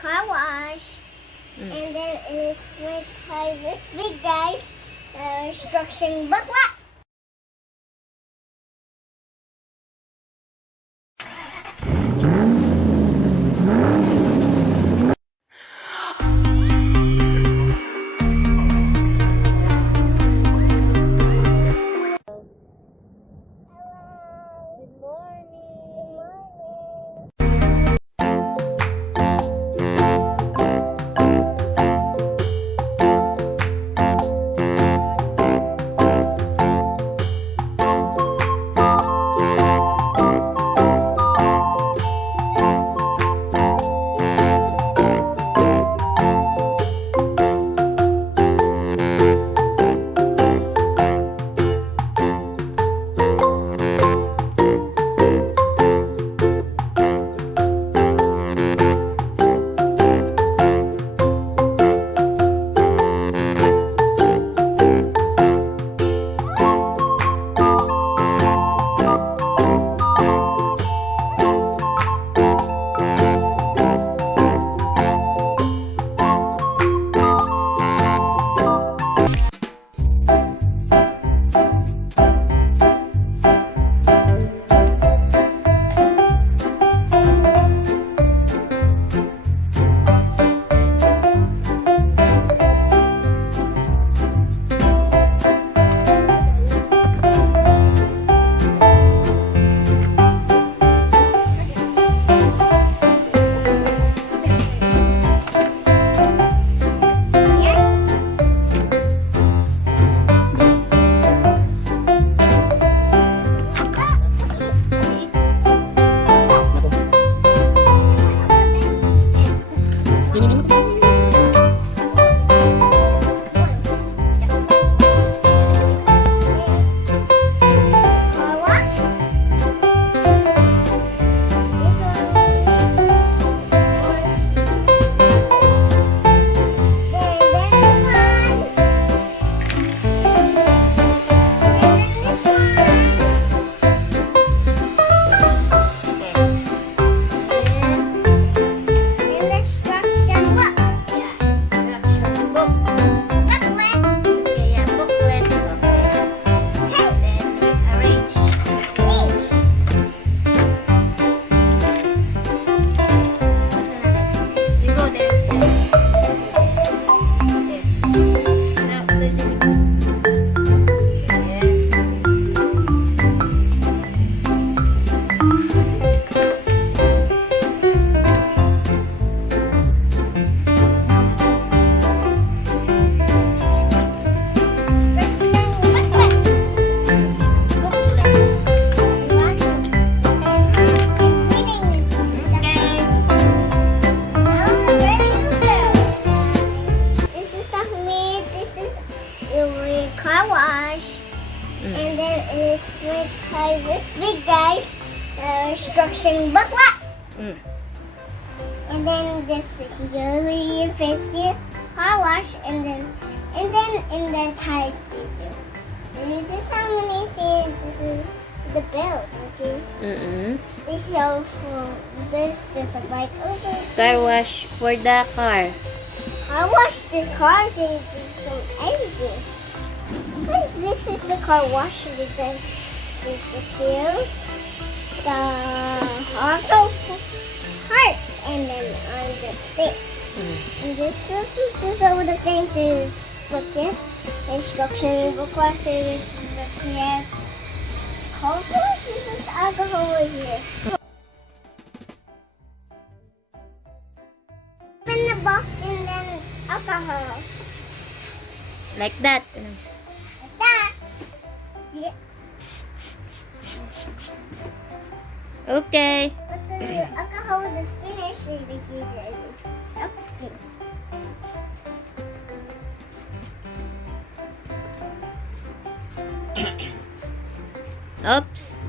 car wash. And then it is with this big guy's instruction booklet. Car wash, and then it is with this big guy's instruction booklet. And then this is your fancy car wash, and then in the tire season. This is how many seasons. This is the belt, okay? This show for this is a bike. Car wash for the car. Car wash the cars and some everything. So this is the car wash. This is the cute, the auto part, and then on the stick. And this over the things is look at instruction booklet. This is the cute. This is the alcohol over here. Open the box and then alcohol. Like that. Like that. See it? Okay. What's the alcohol with the spinner shape? We give it this things. Oops.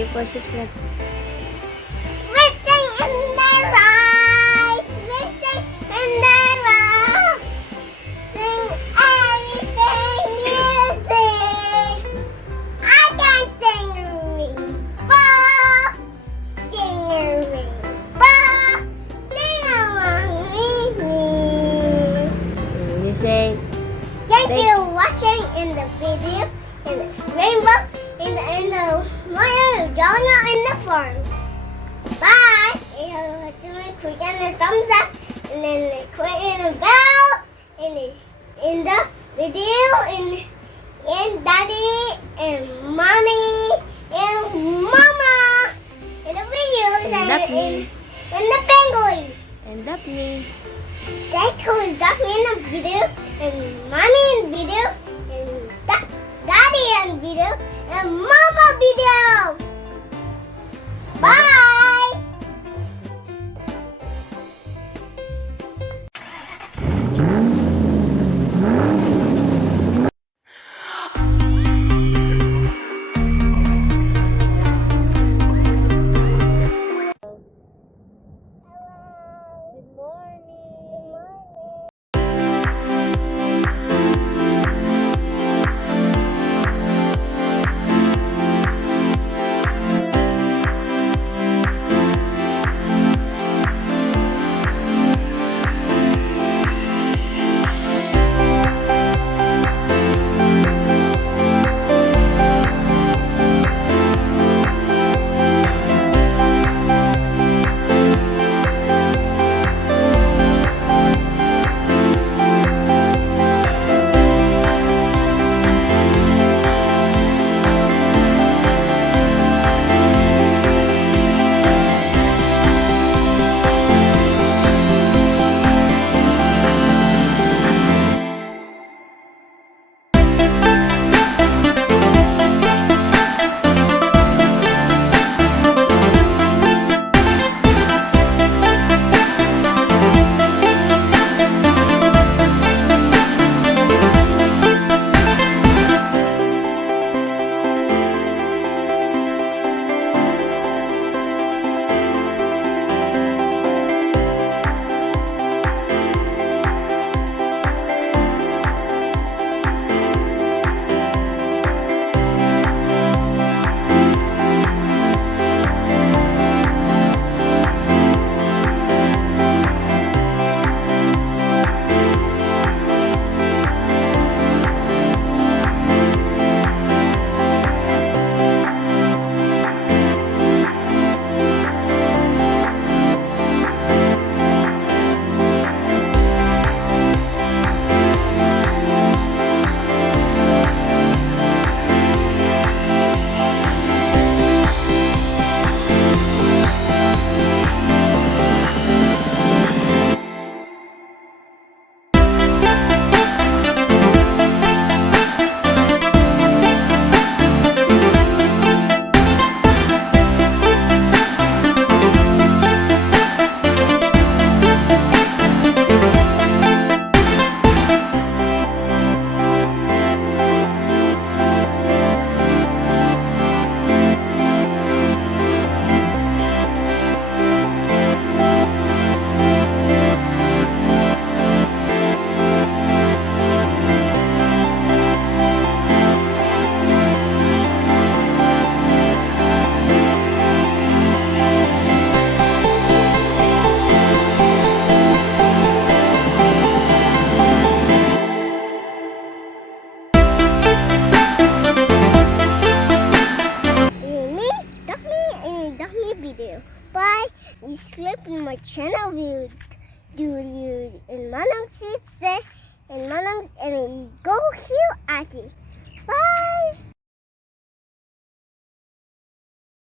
Okay, for 6 na. Missing in the rice, missing in the rice. Sing anything you sing. I can sing a rainbow, sing a rainbow, sing along with me. You say, Thank you for watching in the video in this rainbow in the Jonah in the farm. Bye. Click on the thumbs up and then click on the bell in the video and daddy and mommy and mama in the videos And Daphne. and the penguin. and Daphne. That was Daphne in the video, and mommy in video, and daddy in video, and mama video. Bye. Good morning. Video. Bye. You click in my channel view. Do you in Manong seats there? In Manong and go here at it. Bye.